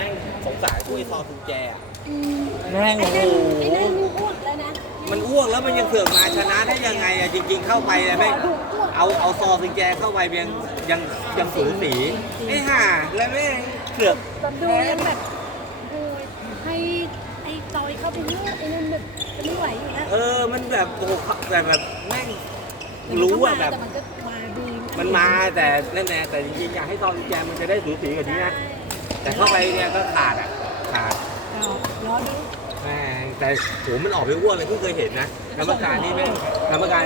ม่งสงสารผู้ไอ้ซอกุญแจอะอืมแม่งไอ้โอ้นั่นโหไอ้นั่นมึงพูดแล้วนะมันอ้วกแล้วมันยังเสือกมาชนะได้ยังไงอะจริง ๆ เข้าไปอะแม่งเอาเอาซอกุญแจเข้าไปยังยังยังสูสีไอ้ห่าแล้วแม่งเสือกแบบดูยังแบบโอ้ยให้ไอ้จอยเข้าไปเลือกไอ้นั่นแบบจะไม่ไหวอยู่แล้วเออมันแบบโอ้โหแต่แบบแม่งรู้อะแบบ มันก็มาดีมันมาแต่นั่นแน่แต่จริงๆอยากให้ซอกุญแจมันจะได้สูสีกว่านี้นะ แต่เข้าไปเนี่ยก็ขาดอะขาดรอดูแม่งแต่โหมันออกไปอ้วนเลยเพิ่งเคยเห็นนะกรรมการนี่แม่งกรรมการ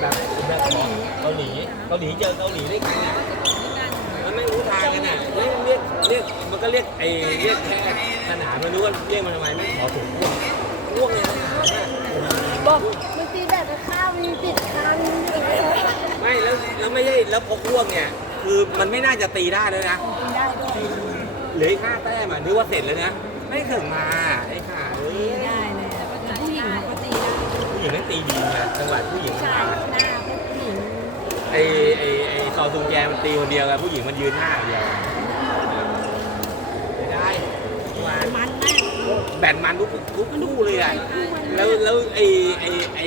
แบบแบบของเกาหลีเกาหลีเจอเกาหลีได้ไงเนี่ยมันไม่รู้ทางกันน่ะเรียกเรียกเรียกมันก็เรียกไอ้เรียกแค่สนามไม่รู้ว่าเรียกมันทำไมไม่ขอถูกอ้วกอ้วกในสนามน่ะบอกมันตีแบบข้าวมีติดคันไม่แล้วแล้วไม่ใช่แล้วพกอ้วกเนี่ยคือมันไม่น่าจะตีได้เลยนะตีได้ด้วย เหลืออีกห้าแต้มอะนึกว่าเสร็จแล้วนะ ไม่ถึงมาไอ้ข่าเอ้ยได้เลยแต่ว่าผู้หญิงเขาก็ตีได้ผู้หญิงนั่นตีดีไงจังหวะผู้หญิงใช่มาหน้าเป็นผู้หญิงไอไอไอซอซุงแจมันตีคนเดียวกันผู้หญิงมันยืนหน้าอย่างเดียวไม่ได้เมื่อวานมันมากแบตมันทุกทุกคู่เลยอะแล้วแล้วไอไอไอ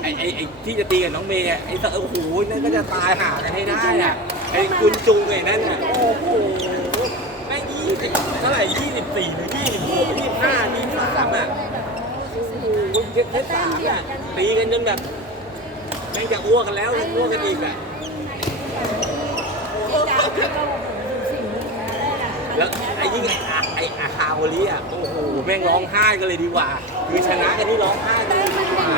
ไอไอไอที่จะตีกับน้องเมย์อะไอสะโอ้โหนั่นก็จะตายหากันให้ได้อะไอคุณจุงไอ้นั่นอะโอ้โหแม่งยี่สิบ เท่าไหร่ยี่สิบสี่หรือยี่สิบหกยี่สิบห้ายี่สิบสามอะโอ้โหเจ็ดเจ็ดสามอะตีกันจนแบบแม่งจะอ้วกกันแล้วอ้วกกันอีกอะแล้วไอ้ยิ่งไอ้อาคาโอลิอะโอ้โหแม่งร้องไห้กันเลยดีกว่า คือชนะกันที่ร้องไห้กันเลยมันดีกว่า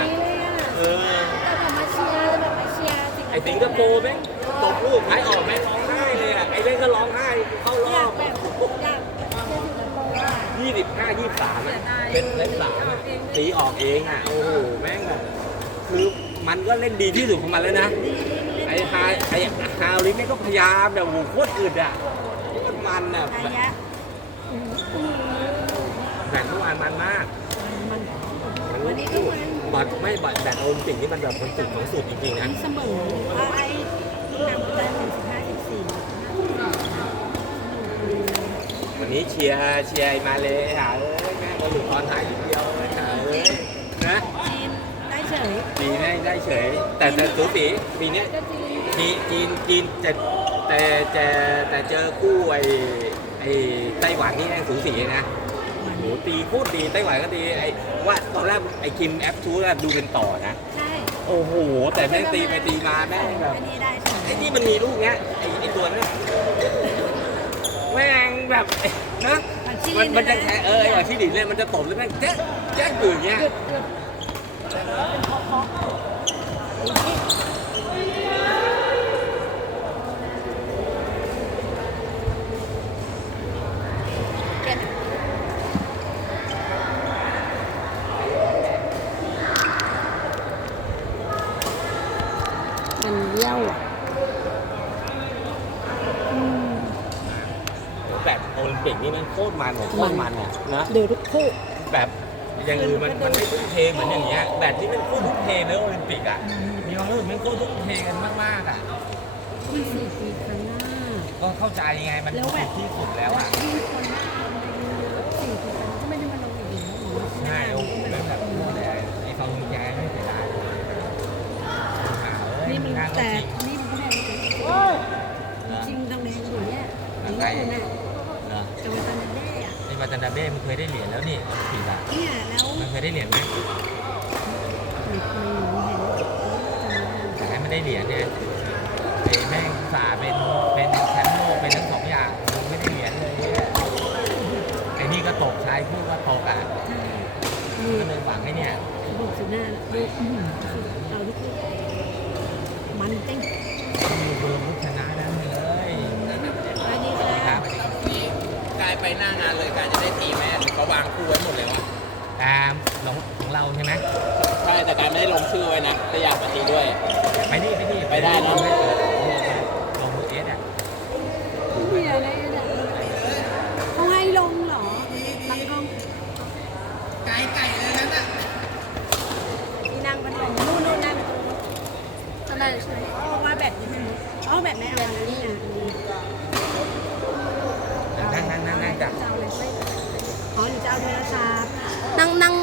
เอออแต่มาเชียร์แบบมาเชียร์ไอ้สิงคโปร์แม่งตบลูกท้ายออกแม่งร้องไห้เลยอะไอ้เล่นก็ร้องไห้เข้ารอบ ห้ายี่สามอะเป็นเล่นสามอะตีออกเองอะ โอ้โห แม่งแบบคือมันก็เล่นดีที่สุดของมันแล้วนะ ไอ้ฮาไอ้ฮาโอลิแม่งก็พยายามแบบโอ้โหโคตรอึดอะโคตรมันอะระยะแข่งเมื่อวานมันมากมันมันวันนี้ก็มันบัตรไม่บัตรแบตโอลิมปิกนี่มันแบบมันสุดของสุดจริงๆนะเสมอว่าไอ้นำได้เป็ นสิบห้าสิบสี่วันนี้เชียร์เชียร์ไอ้มาเลยหาเอ้ยแม่งก็หลุดตอนท้ายทีเดียวเลยหาเอ้ยนะจีนได้เฉยปีนี้ได้เฉย แต่แต่สูสีปีเนี้ยก็จีนจีนจีนจีนจะแต่แต่แต่เจอคู่ไอ้ไอ้ไต้หวันนี่แม่งสูสีนะโอ้โหตีโคตรดีไต้หวันก็ดีไอ้ว่าตอนแรกไอ้คิมแอปทูดูเป็นต่อนะ ใช่โอ้โห แต่แม่งตีไปตีมาแม่งแบบ อันนี้ได้เฉย ไอ้นี่มันมีลูกเนี้ยไอ้ไอ้ตัวเนี้ยแม่งแบบ นะมันชิมันลิมันจะแค่เออไอ้วันที่ดินเนี่ยมันจะตบแล้วแม่งแจ๊ะแจ๊ะอยู่อย่างเงี้ย หยุดหยุดแล้วก็เป็นเคาะเคาะอีกนิดเก็บ มันเยี่ยวอะอืม แบบโอลิมปิกนี่มัน โคตรมันของโคตรมันอะนะดูทุกคู่แบบอย่างอื่นมันมันไม่ทุ่มเทเหมือนอย่างเงี้ยแบบที่มันโคตรทุ่มเทในโอลิมปิกอะมีความรู้สึกมันโคตรทุ่มเทกันมากๆอะที่สี่ปีครั้งหน้าก็เข้าใจไงมันแล้วแบบที่สุดแล้วอะที่คนหน้าคนไปดูสี่ปีครั้งก็ไม่ได้มาลงอีกแล้วหรือว่าใช่โอ้โหแล้วแบบแต่ไอ้ฟองแกไม่เสียดายหาเอ้ยนี่มันงานก็แต่จริงนี่มันก็แพงจริงตรงนี้อยู่เนี่ยนี่คนน่ะเหรอจะ มาตันเด้อะไอ้วาตานาเบ้มันเคยได้เหรียญแล้วนี่โอลิมปิกอะเนี่ยแล้วมันเคยได้เหรียญไหมไม่เคยหนูเห็นอยากให้มันได้เหรียญเนี่ยไอ้แม่งอุตสาห์เป็นเป็นแชมป์โลกเป็นทั้งสองอย่างมันไม่ได้เหรียญเลยเนี่ยไอ้นี่ก็ตกชายคู่ก็ตกอะนี่ก็เลยฝังไอ้เนี่ยบุกสุดหน้าดูเอาลูกมันเต้งต้องมีเบอร์มุกชนะนะเลย อันนี้ หน้างานเลยการจะได้ตีแม่เขาวางคู่ไว้หมดเลยวะตามของของเราใช่ไหมใช่แต่การไม่ได้ลงชื่อไว้นะแต่อยากมาตีด้วย ไปนี่ไปนี่ไปได้เนอะ ลงมือเอสอะไม่มีอะไรเลยเขาให้ลงเหรอตั้งกล้องไก่ไก่เลยนั่นอะมีนางมันลงนู่นนู่นนั่งตรงนู้นเท่านั้นใช่ไหมเพราะว่าแบบนี้มันอ๋อแบบไม่เอาแบบนี้อะ นั่งนั่งนั่งนั่ง จับจะเอาอะไรไม่อ๋อหนูจะเอาโทรศัพท์นั่งนั่ง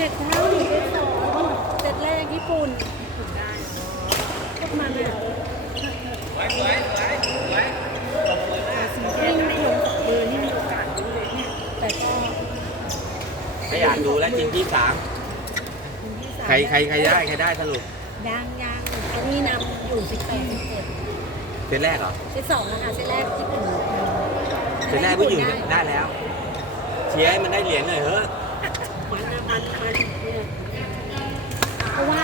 เจ็ดเท่าหนูได้สองเจ็ดแรกญี่ปุ่นถึงได้พวกมันเนี่ยไว้ไว้ไว้ไว้ยิ่งไม่ลงเบอร์นี่มีโอกาสดูเลยเนี่ยแต่ก็ไม่อยากดูแล้วจริงที่สามคุณที่สามใครใครใครได้ใครได้สรุปยังยังเขามีนำอยู่สิบแปดสิบเจ็ดเซตแรกเหรอเซตสองนะคะเซตแรกญี่ปุ่นเซตแรกผู้หญิงได้แล้ว เชียร์ให้มันได้เหรียญหน่อยเฮ้ย มันนะมันมันเนี่ยเพราะว่า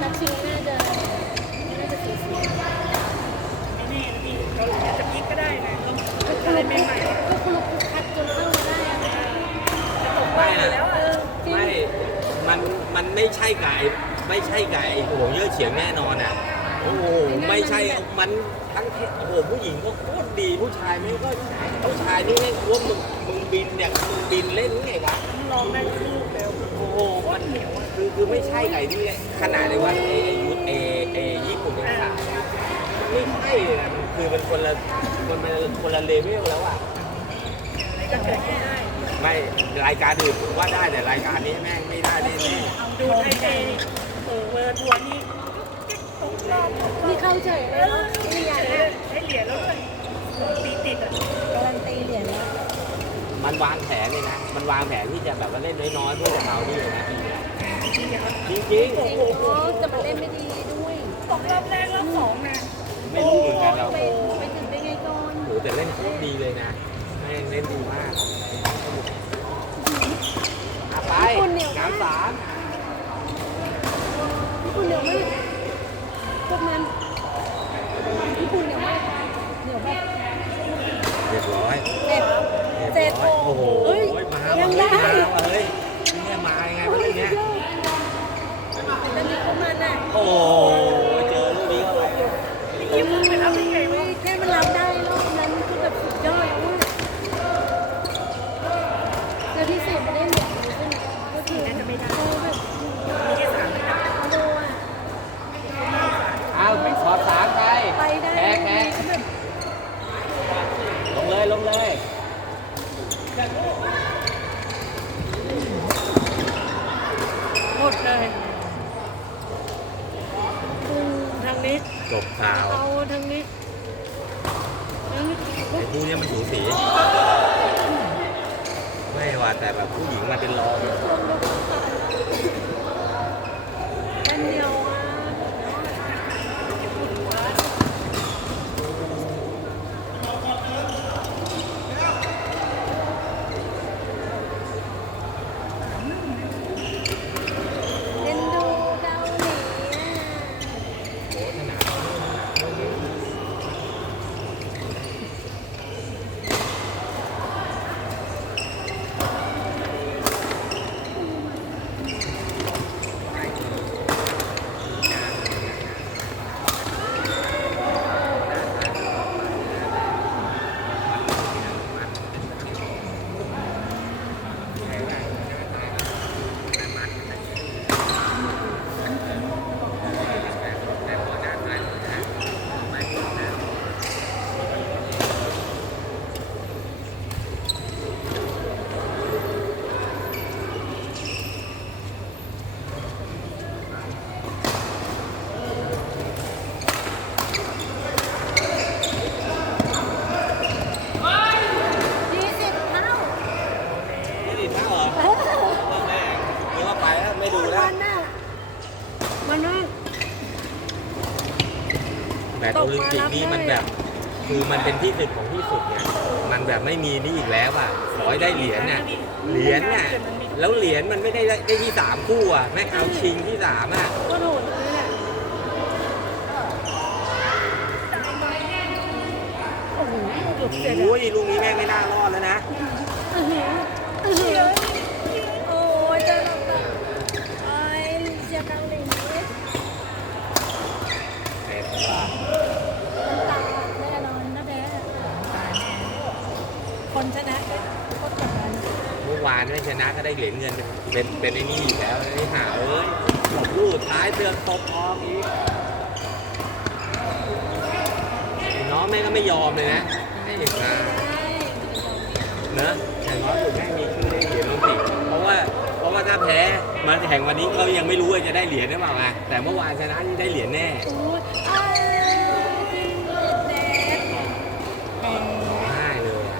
นักชิงน่าจะน่าจะสูสีไม่แน่นะพี่เราอาจจะพลิกก็ได้นะก็คือใหม่ๆก็คือคัดจนเข้ามาได้อะไม่นะแล้วเออจริงไม่ มัน มันไม่ใช่ไก่ไม่ใช่ไก่โอ้โหเยอะเฉียงแน่นอนอะโอ้โหไม่ใช่มันทั้งโอ้โหผู้หญิงก็โคตรดีผู้ชายไม่ก็ผู้ชายนี่เล่นว่ามึงมึงบินเนี่ยมึงบินเล่นไงวะลองได้ลูกแล้วโอ้ โหมันคือคือไม่ใช่ไก่ที่ขนาดเลยว่าเอยุทธเอเอญี่ปุ่นเนี่ยค่ะไม่ใช่เลยนะมันคือเป็นคนละมันเป็นคนละเลเวลแล้วอะก็เกิดได้ไม่รายการอื่นผมว่าได้แต่รายการนี้แม่งไม่ได้แน่ๆดูไทยเดย์เออเวอร์ทัวร์นี่ตกรอบนี่เข้าเฉยเลยเนาะนี่อย่างนี้ได้เหรียญแล้วเลยตีติดอะการันตีเหรียญแล้ว มันวางแผนเลยนะ มันวางแผนที่จะแบบว่าเล่นน้อยๆเพื่อจะเอานี่เลยนะจริงโอ้โหจะมาเล่นไม่ดีด้วยตกรอบแรกรอบสองนะๆไไม่รู้เหมือนกันเราไปไปถึงได้ไงก่อนโหแต่เล่นโคตรดีเลยนะแม่งเล่นดีมากอะไปน้ำสามญี่ปุ่นเหนียวมากพวกมันญี่ปุ่นเหนียวมากเหนียวแบบเรียบร้อยเจ็ดเรียบ เจ็ดร้อยโอ้โหเฮ้ยมายังเลได้ยมาเลยเนี่ยมายังไงวะเนี่ยแต่นี่พวกมันอะโอ้โหเจอลูกนี้เข้าไป ยิ้มไปรับได้ไงวะแค่มันรับได้รอบนั้นคือแบบสุดยอดแล้วอะแล้วที่เสียไม่ได้เหรียญเลยใช่ไหมก็คือจะไม่ได้แบบไม่ได้สามไม่ได้โดอะ เอาขอสามไป ไปได้ แพ้แพ้ แบบ ลงเลยลงเลย หมดเลยอืมทางนี้ จบข่าว เอาทางนี้ทางนี้ ไอ้คู่เนี้ยมันสูสีไม่ ว่าแต่แบบผู้หญิงมาเป็นรอง เป็นเดียวอะเล่นดูเกาหลีอะ โอ้ขนาด ยี่สิบเท่า ไม่ดีมากเหรอ เออ แม่งนึกว่าไปแล้วไม่ดูแล้ว มันน่ะมันน่ะ แต่โอลิมปิกนี่มันแบบคือมันเป็นที่สุดของที่สุดไงมันแบบไม่มีนี่อีกแล้วอะขอให้ได้เหรียญน่ะเหรียญน่ะแล้วเหรียญมันไม่ได้ได้ที่สามคู่อะแม่งเอาชิงที่สามอะก็โดดเลยแหละโอ้โหเกือบเสร็จโอ้อะยลูกนี้แม่งไม่น่ารอดแล้วนะ อื้อหืออื้อหือโอ้ยเจะหลับตาไอ้เสียดังเลยน้ำตาแน่นอนนะแบ๊คนชนะก็กดดัน เมื่อวาน ไม่ชนะก็ได้เหรียญเงินเป็นเป็นไอ้นี่อีกแล้วไอ้ห่าเอ้ยหลบลูกท้ายเตือนตบออกอีกไอ้น้องแม่งก็ไม่ยอมเลยนะไอ้ห่าเนอะอย่างน้อยสุดแม่งมีชื่อได้เหรียญโอลิมปิกเพราะว่าเพราะว่าถ้าแพ้มาแข่งวันนี้เขายังไม่รู้ว่าจะได้เหรียญหรือเปล่าไงแต่เมื่อวานชนะนี่ได้เหรียญแน่โอ้ยอ้าวเด็ดง่ายเลยอะ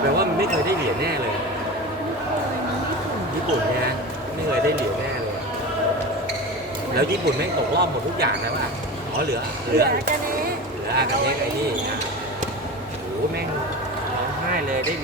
แปลว่ามันไม่เคยได้เหรียญแน่เลยญี่ ปุ่นเนี่ยนะไม่เคยได้เหรียญแน่เลยแล้วญี่ปุ่นแม่งตกรอบหมดทุกอย่างนะป่ะอ๋อเหลือเหเหลืลืออกันนี้ เหลืออากาเนะไอ้นี่นะโอ้โหแม่งร้องไห้เลยได้เหรียญ